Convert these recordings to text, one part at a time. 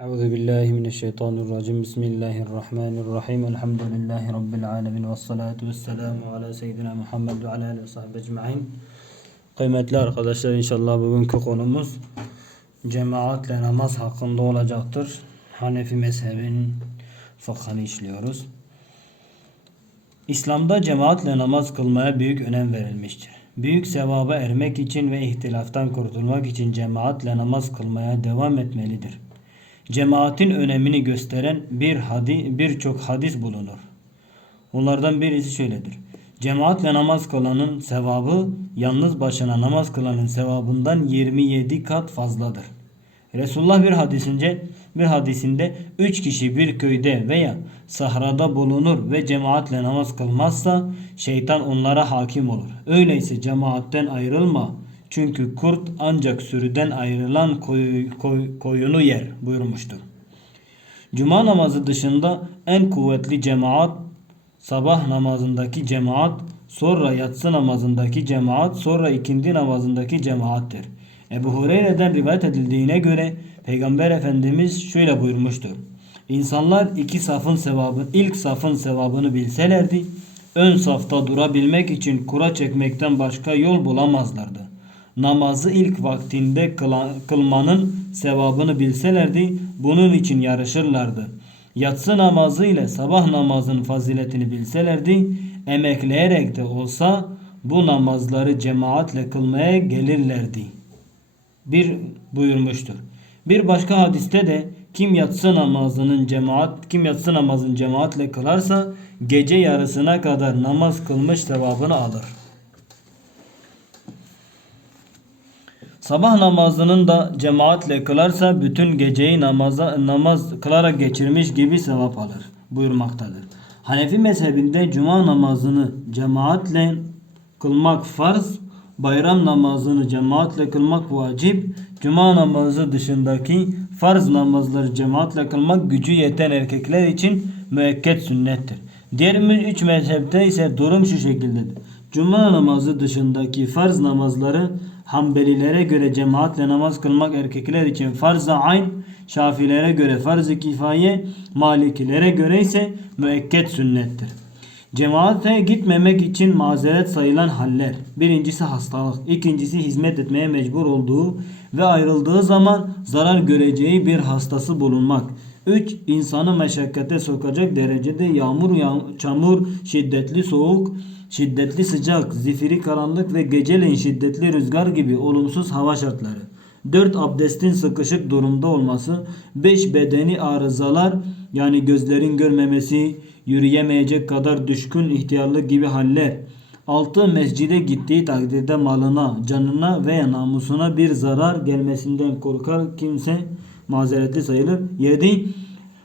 أعوذ بالله من الشيطان الرجيم بسم الله الرحمن الرحيم الحمد لله رب العالمين والصلاة والسلام على سيدنا Muhammed ve ala alihi ve sahbihi ecmaîn. Kıymetli arkadaşlar inşallah bugünkü konumuz cemaatle namaz hakkında olacaktır. Hanefi mezhebinin fıkhını işliyoruz. İslam'da cemaatle namaz kılmaya büyük önem verilmiştir. Büyük sevaba ermek için ve ihtilaftan kurtulmak için cemaatle namaz kılmaya devam etmelidir. Cemaatin önemini gösteren bir hadi birçok hadis bulunur. Onlardan birisi şöyledir. Cemaatle namaz kılanın sevabı yalnız başına namaz kılanın sevabından 27 kat fazladır. Resulullah bir hadisince bir hadisinde üç kişi bir köyde veya sahrada bulunur ve cemaatle namaz kılmazsa şeytan onlara hakim olur. Öyleyse cemaatten ayrılma. Çünkü kurt ancak sürüden ayrılan koy, koy, koyunu yer buyurmuştur. Cuma namazı dışında en kuvvetli cemaat sabah namazındaki cemaat, sonra yatsı namazındaki cemaat, sonra ikindi namazındaki cemaattir. Ebu Hureyre'den rivayet edildiğine göre Peygamber Efendimiz şöyle buyurmuştur. İnsanlar iki safın sevabını, ilk safın sevabını bilselerdi, ön safta durabilmek için kura çekmekten başka yol bulamazlardı. Namazı ilk vaktinde kılmanın sevabını bilselerdi, bunun için yarışırlardı. Yatsı namazı ile sabah namazının faziletini bilselerdi, emekleyerek de olsa bu namazları cemaatle kılmaya gelirlerdi. Bir buyurmuştur. Bir başka hadiste de kim yatsı namazının cemaat kim yatsı namazın cemaatle kılarsa gece yarısına kadar namaz kılmış sevabını alır. Sabah namazının da cemaatle kılarsa bütün geceyi namaza, namaz kılarak geçirmiş gibi sevap alır buyurmaktadır. Hanefi mezhebinde cuma namazını cemaatle kılmak farz, bayram namazını cemaatle kılmak vacip, cuma namazı dışındaki farz namazları cemaatle kılmak gücü yeten erkekler için müekket sünnettir. Diğer üç mezhepte ise durum şu şekildedir. Cuma namazı dışındaki farz namazları Hanbelilere göre cemaatle namaz kılmak erkekler için farz-ı ayn, Şafilere göre farz-ı kifaye, Malikilere göre ise müekket sünnettir. Cemaate gitmemek için mazeret sayılan haller. Birincisi hastalık, ikincisi hizmet etmeye mecbur olduğu ve ayrıldığı zaman zarar göreceği bir hastası bulunmak. 3. İnsanı meşakkate sokacak derecede yağmur, yağmur, çamur, şiddetli soğuk, şiddetli sıcak, zifiri karanlık ve geceleyin şiddetli rüzgar gibi olumsuz hava şartları. 4. Abdestin sıkışık durumda olması. 5. Bedeni arızalar yani gözlerin görmemesi, yürüyemeyecek kadar düşkün ihtiyarlık gibi haller. 6. Mescide gittiği takdirde malına, canına veya namusuna bir zarar gelmesinden korkar kimse mazeretli sayılır. 7.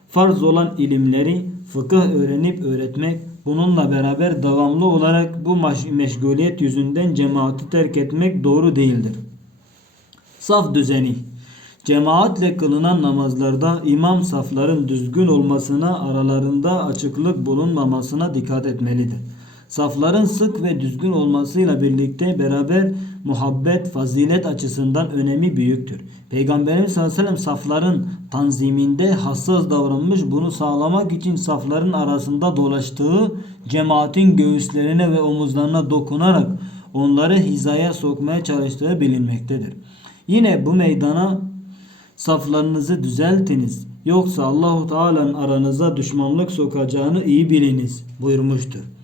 Farz olan ilimleri fıkıh öğrenip öğretmek, bununla beraber devamlı olarak bu meşguliyet yüzünden cemaati terk etmek doğru değildir. Saf düzeni Cemaatle kılınan namazlarda imam safların düzgün olmasına, aralarında açıklık bulunmamasına dikkat etmelidir. Safların sık ve düzgün olmasıyla birlikte beraber muhabbet, fazilet açısından önemi büyüktür. Peygamberimiz sallallahu aleyhi ve sellem safların tanziminde hassas davranmış. Bunu sağlamak için safların arasında dolaştığı cemaatin göğüslerine ve omuzlarına dokunarak onları hizaya sokmaya çalıştığı bilinmektedir. Yine bu meydana saflarınızı düzeltiniz. Yoksa Allahu Teala'nın aranıza düşmanlık sokacağını iyi biliniz buyurmuştur.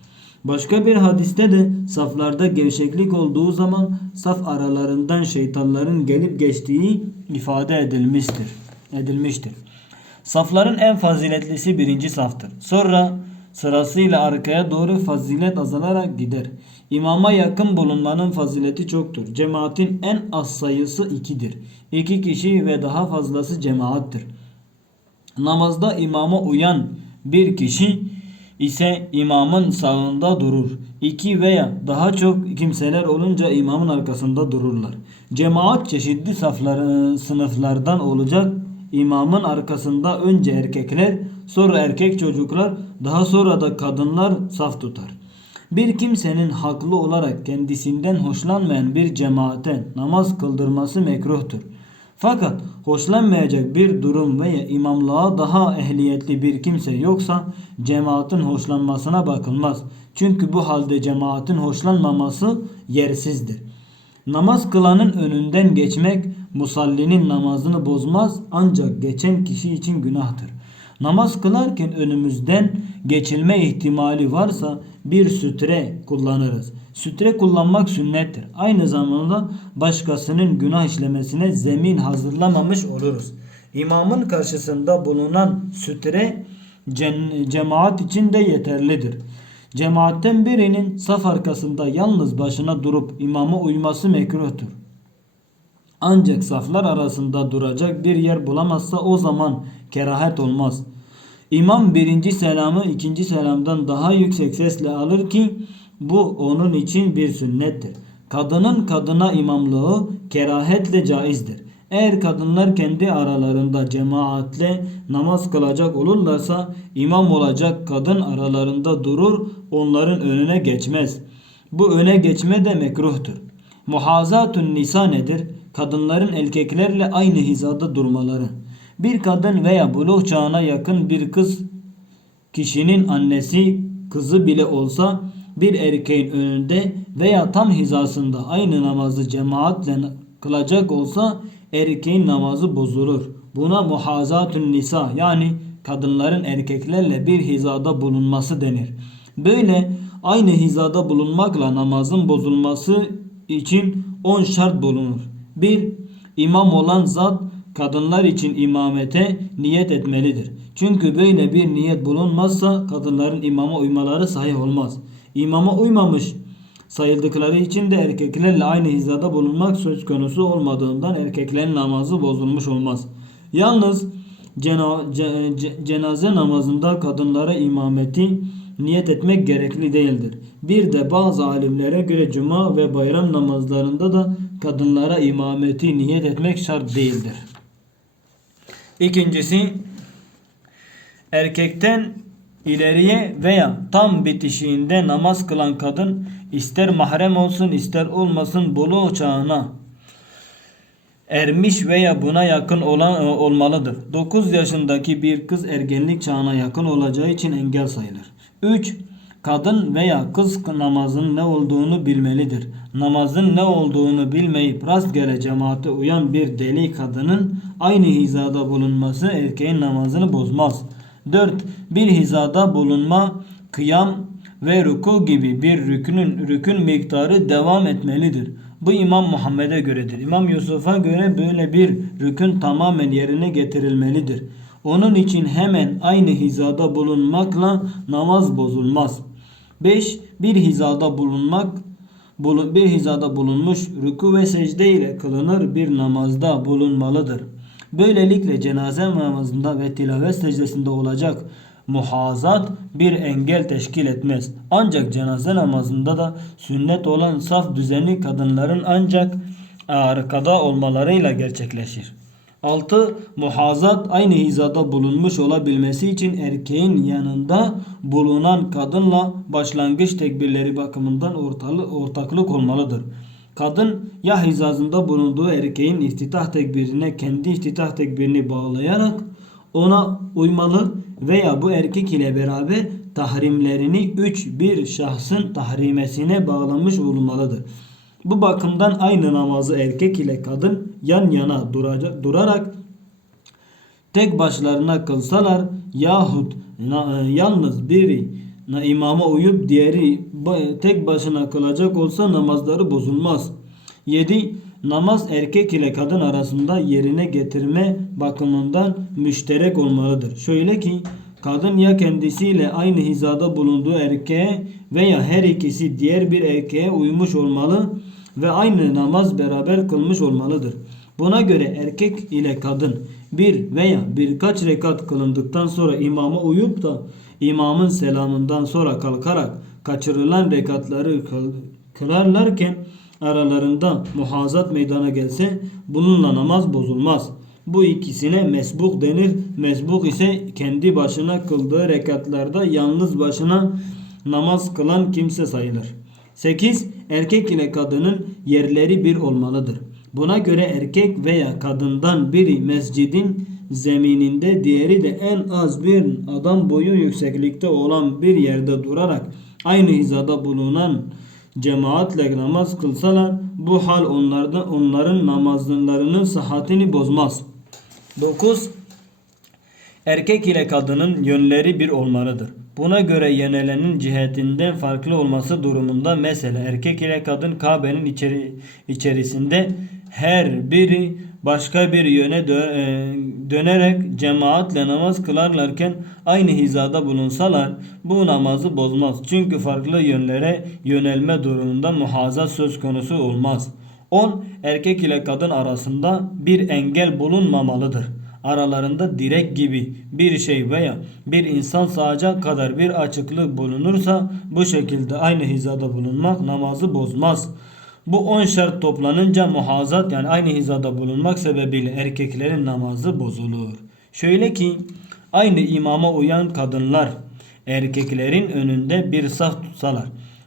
Başka bir hadiste de saflarda gevşeklik olduğu zaman saf aralarından şeytanların gelip geçtiği ifade edilmiştir. edilmiştir. Safların en faziletlisi birinci saftır. Sonra sırasıyla arkaya doğru fazilet azalarak gider. İmama yakın bulunmanın fazileti çoktur. Cemaatin en az sayısı ikidir. İki kişi ve daha fazlası cemaattir. Namazda imama uyan bir kişi ise imamın sağında durur. İki veya daha çok kimseler olunca imamın arkasında dururlar. Cemaat çeşitli safları, sınıflardan olacak. İmamın arkasında önce erkekler, sonra erkek çocuklar, daha sonra da kadınlar saf tutar. Bir kimsenin haklı olarak kendisinden hoşlanmayan bir cemaate namaz kıldırması mekruhtur. Fakat hoşlanmayacak bir durum veya imamlığa daha ehliyetli bir kimse yoksa cemaatin hoşlanmasına bakılmaz. Çünkü bu halde cemaatin hoşlanmaması yersizdir. Namaz kılanın önünden geçmek musallinin namazını bozmaz ancak geçen kişi için günahtır. Namaz kılarken önümüzden geçilme ihtimali varsa bir sütre kullanırız. Sütre kullanmak sünnettir. Aynı zamanda başkasının günah işlemesine zemin hazırlamamış oluruz. İmamın karşısında bulunan sütre cemaat için de yeterlidir. Cemaatten birinin saf arkasında yalnız başına durup imama uyması mekruhtur. Ancak saflar arasında duracak bir yer bulamazsa o zaman kerahet olmaz. İmam birinci selamı ikinci selamdan daha yüksek sesle alır ki bu onun için bir sünnettir. Kadının kadına imamlığı kerahetle caizdir. Eğer kadınlar kendi aralarında cemaatle namaz kılacak olurlarsa imam olacak kadın aralarında durur onların önüne geçmez. Bu öne geçme de mekruhtur. Muhazatun nisa nedir? Kadınların erkeklerle aynı hizada durmaları. Bir kadın veya buluğ çağına yakın bir kız kişinin annesi kızı bile olsa bir erkeğin önünde veya tam hizasında aynı namazı cemaatle kılacak olsa erkeğin namazı bozulur. Buna muhazatun nisa yani kadınların erkeklerle bir hizada bulunması denir. Böyle aynı hizada bulunmakla namazın bozulması için 10 şart bulunur. 1. İmam olan zat kadınlar için imamete niyet etmelidir. Çünkü böyle bir niyet bulunmazsa kadınların imama uymaları sahih olmaz. İmama uymamış sayıldıkları için de erkeklerle aynı hizada bulunmak söz konusu olmadığından erkeklerin namazı bozulmuş olmaz. Yalnız cena- ce- ce- cenaze namazında kadınlara imameti niyet etmek gerekli değildir. Bir de bazı alimlere göre cuma ve bayram namazlarında da kadınlara imameti niyet etmek şart değildir. İkincisi erkekten ileriye veya tam bitişiğinde namaz kılan kadın ister mahrem olsun ister olmasın buluğ çağına ermiş veya buna yakın olan e, olmalıdır. 9 yaşındaki bir kız ergenlik çağına yakın olacağı için engel sayılır. 3. Kadın veya kız namazın ne olduğunu bilmelidir. Namazın ne olduğunu bilmeyip rastgele cemaate uyan bir deli kadının aynı hizada bulunması erkeğin namazını bozmaz. 4. Bir hizada bulunma, kıyam ve ruku gibi bir rükünün rükün miktarı devam etmelidir. Bu İmam Muhammed'e göredir. İmam Yusuf'a göre böyle bir rükün tamamen yerine getirilmelidir. Onun için hemen aynı hizada bulunmakla namaz bozulmaz. 5. Bir hizada bulunmak bulun, bir hizada bulunmuş rükû ve secde ile kılınır bir namazda bulunmalıdır. Böylelikle cenaze namazında ve tilavet secdesinde olacak muhazat bir engel teşkil etmez. Ancak cenaze namazında da sünnet olan saf düzeni kadınların ancak arkada olmalarıyla gerçekleşir. 6. Muhazat aynı hizada bulunmuş olabilmesi için erkeğin yanında bulunan kadınla başlangıç tekbirleri bakımından ortalı, ortaklık olmalıdır. Kadın ya hizasında bulunduğu erkeğin iftitah tekbirine kendi iftitah tekbirini bağlayarak ona uymalı veya bu erkek ile beraber tahrimlerini üç bir şahsın tahrimesine bağlamış olmalıdır. Bu bakımdan aynı namazı erkek ile kadın yan yana durarak tek başlarına kılsalar yahut na- e, yalnız biri imama uyup diğeri tek başına kılacak olsa namazları bozulmaz. 7. Namaz erkek ile kadın arasında yerine getirme bakımından müşterek olmalıdır. Şöyle ki kadın ya kendisiyle aynı hizada bulunduğu erkeğe veya her ikisi diğer bir erkeğe uymuş olmalı ve aynı namaz beraber kılmış olmalıdır. Buna göre erkek ile kadın bir veya birkaç rekat kılındıktan sonra imama uyup da imamın selamından sonra kalkarak kaçırılan rekatları kıl- kılarlarken aralarında muhazat meydana gelse bununla namaz bozulmaz. Bu ikisine mesbuk denir. Mesbuk ise kendi başına kıldığı rekatlarda yalnız başına namaz kılan kimse sayılır. 8. Erkek ile kadının yerleri bir olmalıdır. Buna göre erkek veya kadından biri mescidin zemininde diğeri de en az bir adam boyu yükseklikte olan bir yerde durarak aynı hizada bulunan cemaatle namaz kılsalar bu hal onlardan onların namazlarının sıhhatini bozmaz. 9. Erkek ile kadının yönleri bir olmalıdır. Buna göre yönelenin cihetinden farklı olması durumunda mesela erkek ile kadın Kabe'nin içeri, içerisinde her biri başka bir yöne dö- e, dönerek cemaatle namaz kılarlarken aynı hizada bulunsalar bu namazı bozmaz. Çünkü farklı yönlere yönelme durumunda muhaza söz konusu olmaz. 10. Erkek ile kadın arasında bir engel bulunmamalıdır aralarında direk gibi bir şey veya bir insan sağacak kadar bir açıklık bulunursa bu şekilde aynı hizada bulunmak namazı bozmaz. Bu 10 şart toplanınca muhazat yani aynı hizada bulunmak sebebiyle erkeklerin namazı bozulur. Şöyle ki aynı imama uyan kadınlar erkeklerin önünde bir saf tutsalar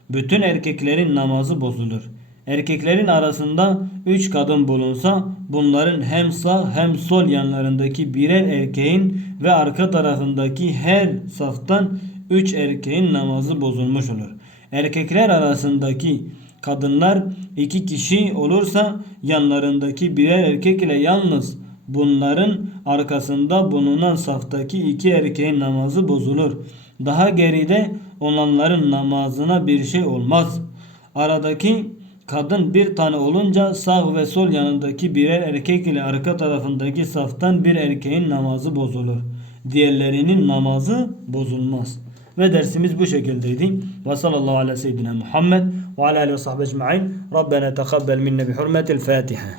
bütün erkeklerin namazı bozulur. Erkeklerin arasında üç kadın bulunsa bunların hem sağ hem sol yanlarındaki birer erkeğin ve arka tarafındaki her saftan üç erkeğin namazı bozulmuş olur. Erkekler arasındaki kadınlar iki kişi olursa yanlarındaki birer erkek ile yalnız bunların arkasında bulunan saftaki iki erkeğin namazı bozulur. Daha geride olanların namazına bir şey olmaz. Aradaki kadın bir tane olunca sağ ve sol yanındaki birer erkek ile arka tarafındaki saftan bir erkeğin namazı bozulur. Diğerlerinin namazı bozulmaz. Ve dersimiz bu şekildeydi. Ve sallallahu ala seyyidina Muhammed ve ala alihi ve sahbihi ecma'in. Rabbena tekabbel minne bi hurmetil Fatiha.